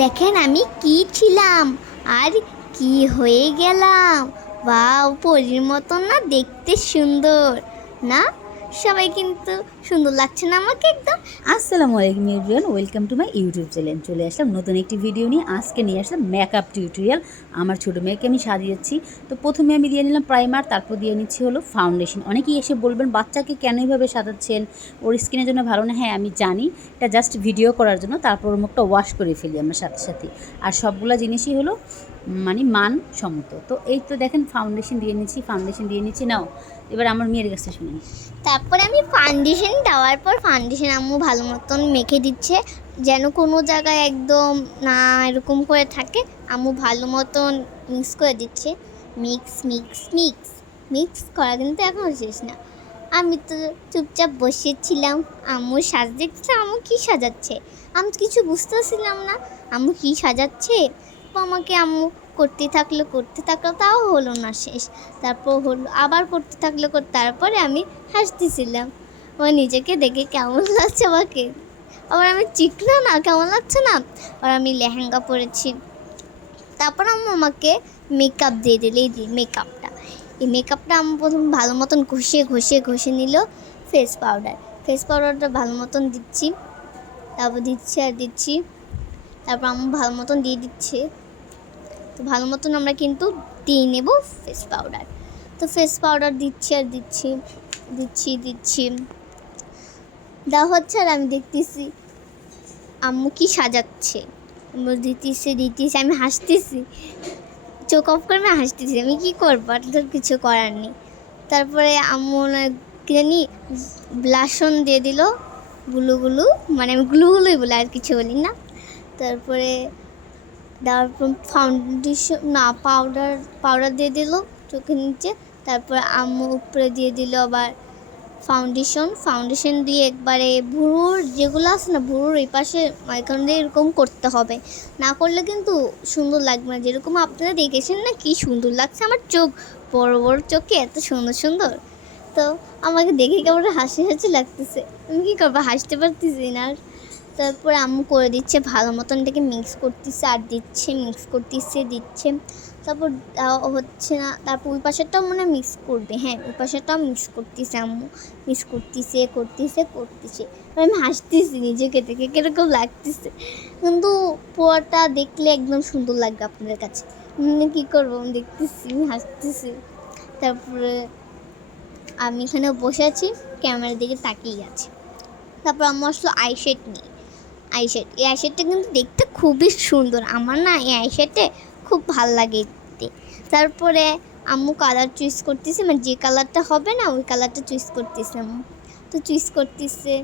দেখেন আমি কি ছিলাম আর কি হয়ে গেলাম। ওয়াও, পরীর মতন না, দেখতে সুন্দর না? সবাই কিন্তু সুন্দর লাগছে না আমাকে একদম? আসসালামু আলাইকুম everyone, welcome to my YouTube channel. চলে আসলাম নতুন একটি ভিডিও নিয়ে। আজকে নিয়ে আসলাম মেকআপ টিউটোরিয়াল। আমার ছোটো মেয়েকে আমি সাজিয়েছি। তো প্রথমে আমি দিয়ে নিলাম প্রাইমার, তারপর দিয়ে নিচ্ছি হলো ফাউন্ডেশন। অনেকেই এসে বলবেন বাচ্চাকে কেন এইভাবে সাজাচ্ছেন, ওর স্কিনের জন্য ভালো না। হ্যাঁ আমি জানি, এটা জাস্ট ভিডিও করার জন্য। তারপর মুখটা ওয়াশ করে ফেলি আমরা সাথে সাথে। আর সবগুলা জিনিসই হলো মানে মানসম্মত। তো এই তো দেখেন ফাউন্ডেশন দিয়ে নিচ্ছি। নাও এবার আমার মেয়ের কাছে শুনি। তারপরে আমি ফাউন্ডেশন দেওয়ার পর ফাউন্ডেশন আম্মু ভালো মতন মেখে দিচ্ছে, যেন কোনো জায়গায় একদম না এরকম করে থাকে। আম্মু ভালো মতন মিক্স করে দিচ্ছে। মিক্স মিক্স মিক্স মিক্স করা কিন্তু এখন শেষ না। আমি তো চুপচাপ বসেছিলাম, আম্মু সাজ দেখছে। আম্মু কী সাজাচ্ছে আমি তো কিছু বুঝতেছিলাম না। আম্মু কী সাজাচ্ছে তো আমাকে আম্মু করতে থাকলো তাও হলো না শেষ। তারপর হলো, আবার করতে থাকলো তারপরে আমি হাসতেছিলাম। ও নিজেকে দেখে কেমন লাগছে আমাকে, আবার আমি চিকনা না, কেমন লাগছে না। আর আমি লেহেঙ্গা পরেছি। তারপর আম্মু আমাকে মেকআপ দিয়ে দিল। এই মেকআপটা আমি প্রথম ভালো মতন ঘষে নিল। ফেস পাউডারটা ভালো মতন দিচ্ছি, তারপর দিচ্ছি। তারপর আম্মু ভালো মতন দিয়ে দিচ্ছে। তো ভালো মতন আমরা কিন্তু দিয়ে নেব ফেস পাউডার। তো ফেস পাউডার দিচ্ছি দেওয়া হচ্ছে। আর আমি দেখতেছি আম্মু কি সাজাচ্ছে। দিতেছি আমি হাসতেছি, চোখ অফ করে আমি হাসতেছি। আমি কী করবো, আর তো কিছু করার নেই। তারপরে আম্মু কি জানি ব্লাশন দিয়ে দিল, গুলু, মানে আমি গুলুই বলে আর কিছু বলি না। তারপরে দেওয়ার পর ফাউন্ডেশন না পাউডার দিয়ে দিল চোখের নিচে। তারপর আম্মু উপরে দিয়ে দিল আবার ফাউন্ডেশন দিয়ে একবারে ভুরুর যেগুলো আছে না, ভুরুর এই পাশে এখান দিয়ে এরকম করতে হবে, না করলে কিন্তু সুন্দর লাগবে না। যেরকম আপনারা দেখেছেন না কি সুন্দর লাগছে আমার চোখ, বড় বড় চোখে এত সুন্দর। তো আমাকে দেখে কেমন হাসি লাগতেছে। আমি কী করবো, হাসতে পারতেছি না। তারপরে আম্মু করে দিচ্ছে ভালো মতন, এটাকে মিক্স করতেছে আর দিচ্ছে। তারপর হচ্ছে না। তারপর ওই পাশেরটাও মনে মিক্স করবে। হ্যাঁ, ওই পাশেরটাও মিক্স করতেছে আম্মু, মিক্স করতেছে। আমি হাসতেছি নিজেকে দেখে কীরকম লাগতেছে, কিন্তু পোয়াটা দেখলে একদম সুন্দর লাগবে আপনাদের কাছে। কী করবো, আমি দেখতেছি, আমি হাসতেছি। তারপরে আমি এখানে বসে আছি, ক্যামেরার দিকে তাকিয়ে আছি। তারপর আম্মু আসলো আইশেড নিয়ে। এই আইশেডটা কিন্তু দেখতে খুবই সুন্দর। আমার না এই আইশেডে খুব ভাল লাগে দেখতে। তারপরে আম্মু কালার চুজ করতেছে, মানে যে কালারটা হবে না ওই কালারটা চুজ করতেছে আম্মু। তো চুজ করতেছে,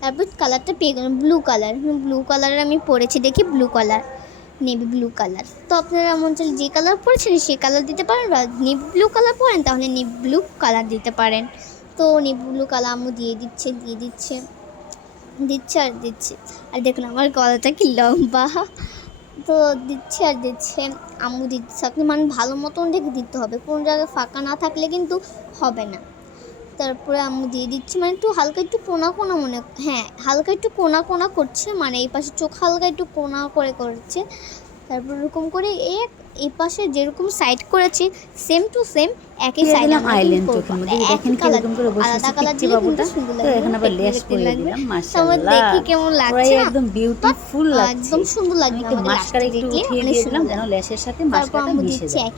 তারপর কালারটা পেয়ে গেলাম ব্লু কালারের আমি পরেছি দেখি নেভি ব্লু কালার। তো আপনারা এমন চাইলে যে কালার পরেছেন সেই কালার দিতে পারেন, বা নেভি ব্লু কালার পরেন তাহলে নেভি ব্লু কালার দিতে পারেন। তো নেভি ব্লু কালার আম্মু দিয়ে দিচ্ছে আর দেখুন আমার গলাটা কি লম্বা। তো দিচ্ছে আম্মু দিচ্ছে। আপনি মানে ভালো মতন দেখে দিতে হবে, কোন জায়গায় ফাঁকা না থাকলে কিন্তু হবে না। তারপরে আম্মু দিয়ে দিচ্ছে, মানে একটু হালকা একটু কোনা হালকা একটু কোনা করছে, মানে এই পাশে চোখ হালকা একটু কোনা করে করছে। তারপর এরকম করে এই পাশে যেরকম সাইড করেছি সেম টু সেম একই সাইড আইল্যান্ড চোখের মধ্যে দেখেন কিরকম করে বসে আছে পিচ্চি বাবুটা। তো এখন আবার লেস করে দিলাম। মাশাআল্লাহ, দেখি কেমন লাগছে না, একদম বিউটিফুল লাগছে, একদম সুন্দর লাগছে। একটু মাস্কারা একটু উঠিয়ে দিয়েছিলাম যেন লেসের সাথে মাস্কারাটা মিশে যায়।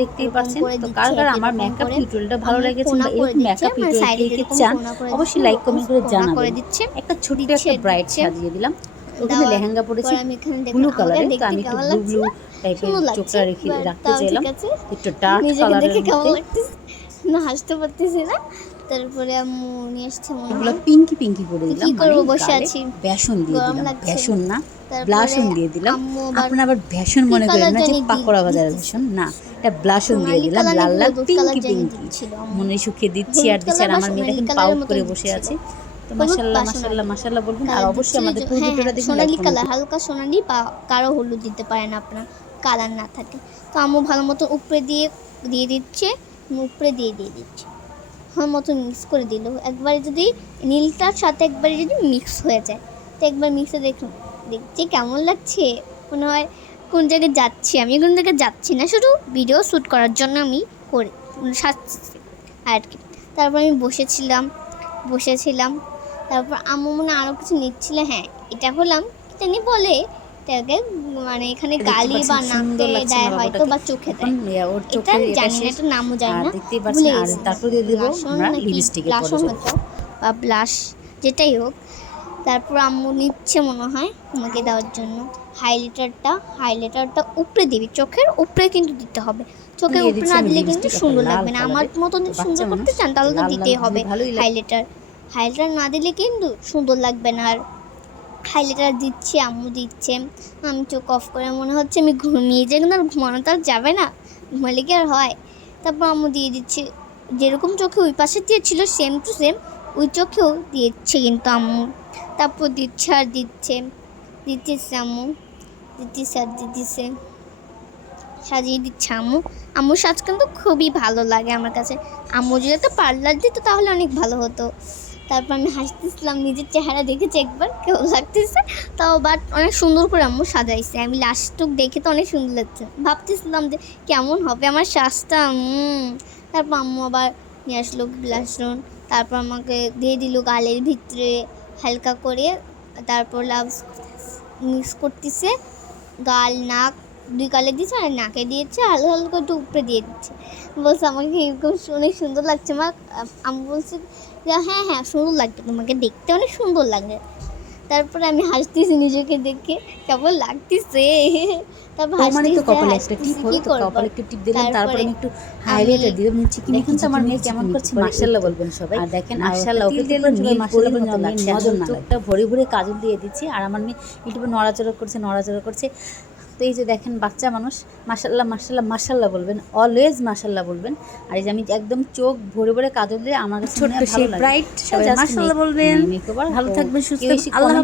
দেখতেই পাচ্ছেন। তো কার আমার মেকআপ টিউটোরিয়ালটা ভালো লেগেছে বা এরকম মেকআপ টিউটোরিয়াল দেখতে চান অবশ্যই লাইক কমেন্ট করে জানাবেন। একটা ছোট্ট একটা ব্রাইট সাজিয়ে দিলাম। ওখানে লেহেঙ্গা পরেছি ব্লু কালারে। তো আমি একটু ব্লু টাইপের চোখটা রাখতে চাইলাম, একটু ডার্ক কালারের মধ্যে। না হাসতে পারতেছি না। তারপরে আম্মু নিয়ে এসছে এগুলো পিঙ্কি করে দিলাম, কি করবো, বসে আছি, বেসন দিয়ে দিলাম। বেসন না, ব্লাশন দিয়ে দিলাম। আপনারা আবার বেসন মনে করেন না যে পাকোড়া ভাজার বেসন, না, এটা ব্লাশন দিয়ে দিলাম। লাল লাল পিঙ্কি মনে শুকিয়ে দিচ্ছি আর দিচ্ছি। আর আমার মেয়েটা কিন্তু পাউট করে বসে আছে। তো মাশাআল্লাহ বলবেন। আর অবশ্যই আমাদের পুরো ভিডিওটা দেখুন। সোনালি কালার, হালকা সোনালি বা কারো হলুদ দিতে পারেন আপনার, কালার না থাকে। তো আম্মু ভালো মতো উপরে দিয়ে দিচ্ছে ভালো মতো মিক্স করে দিল। একবারে যদি নীলটার সাথে একবারে যদি মিক্স হয়ে যায়, তো একবার মিক্সে দেখছি কেমন লাগছে। মনে হয় কোন জায়গায় যাচ্ছি, আমি কোন জায়গায় যাচ্ছি না, শুধু ভিডিও শ্যুট করার জন্য আমি করে সাজছি আর কি। তারপর আমি বসেছিলাম। তারপর আম্মু মনে আরও কিছু নিচ্ছিল, হ্যাঁ এটা হলাম কি জানি বলে এটাকে, মানে এখানে গালি বা নাকে দেয় হয়তো বা চোখে দেয়, এটা জানি না, এটা নামও জানি না, ভুলে গেছি। তারপর দিয়ে দেবো আমরা লিপস্টিক, ব্লাশন হতো বা ব্লাশ যেটাই হোক। তারপর আম্মু নিচ্ছে মনে হয় আমাকে দেওয়ার জন্য হাইলাইটারটা উপরে দিবি, চোখের উপরে কিন্তু দিতে হবে, চোখের উপরে না দিলে কিন্তু সুন্দর লাগবে না। আমার মতন সুন্দর করতে চান তাহলে তো দিতেই হবে হাইলাইটার না দিলে কিন্তু সুন্দর লাগবে না। আর হাইলাইটার দিচ্ছে, আম্মু দিচ্ছে, আমি চোখ অফ করে মনে হচ্ছে আমি ঘুমিয়ে যাই, কিন্তু আর ঘুমানো তো আর যাবে না, ঘুমালে কি আর হয়। তারপর আম্মু দিয়ে দিচ্ছে, যেরকম চোখে ওই পাশে দিয়েছিল সেম টু সেম ওই চোখেও দিচ্ছে কিন্তু আম্মু। তারপর দিচ্ছে আম্মু, দিচ্ছে সাজিয়ে দিচ্ছে আম্মুর সাজ কিন্তু খুবই ভালো লাগে আমার কাছে। আম্মু যদি একটা পার্লার দিত তাহলে অনেক ভালো হতো। তারপর আমি হাসতেছিলাম, নিজের চেহারা দেখেছি একবার, কেউ লাগতেছে তাও, বাট অনেক সুন্দর করে আম্মু সাজাইছে, আমি লাস্টটুক দেখে তো অনেক সুন্দর লাগছে, ভাবতেছিলাম যে কেমন হবে আমার সাজটা। তারপর আম্মু আবার নিয়ে আসলো ব্লাশন, তারপর আমাকে দিয়ে দিল গালের ভিতরে হালকা করে, তারপর লাভ মিক্স করতেছে, গাল নাক দুই গালে দিয়েছে আর নাকে দিয়েছে, হালকা হালকা একটু উপরে দিয়ে দিচ্ছে, বলছে আমাকে এরকম অনেক সুন্দর লাগছে মা। আমি বলছি যে হ্যাঁ সুন্দর লাগছে, তোমাকে দেখতে অনেক সুন্দর লাগে। তারপরে আমি হাসতেছি নিজেকে দেখে কেমন লাগতেছে, তারপর কপালে একটা টিপ হলো, তো কপালে একটু টিপ দিলাম, তারপরে আমি একটু হাইলাইটার দিলাম, চিকনি কিন্তু আমার মেয়ে কেমন করছে মাশাআল্লাহ বলবেন সবাই। আর দেখেন মাশাআল্লাহ, ওকে দিলেন নীল পরির মতো লাগছে, নজর না চোখটা ভরে ভরে কাজল দিয়ে দিচ্ছি, আর আমার মেয়ে একটু নড়াচড়া করছে। তো এই যে দেখেন বাচ্চা মানুষ, মাশাআল্লাহ বলবেন, অলওয়েজ মাশাআল্লাহ বলবেন। আর এই যে আমি একদম চোখ ভরে ভরে কাজল দিয়ে আমার কাছে ছোট্ট সেই ব্রাইট, সবাই মাশাআল্লাহ বলবেন। ভালো থাকবেন, সুস্থ থাকবেন, আল্লাহ।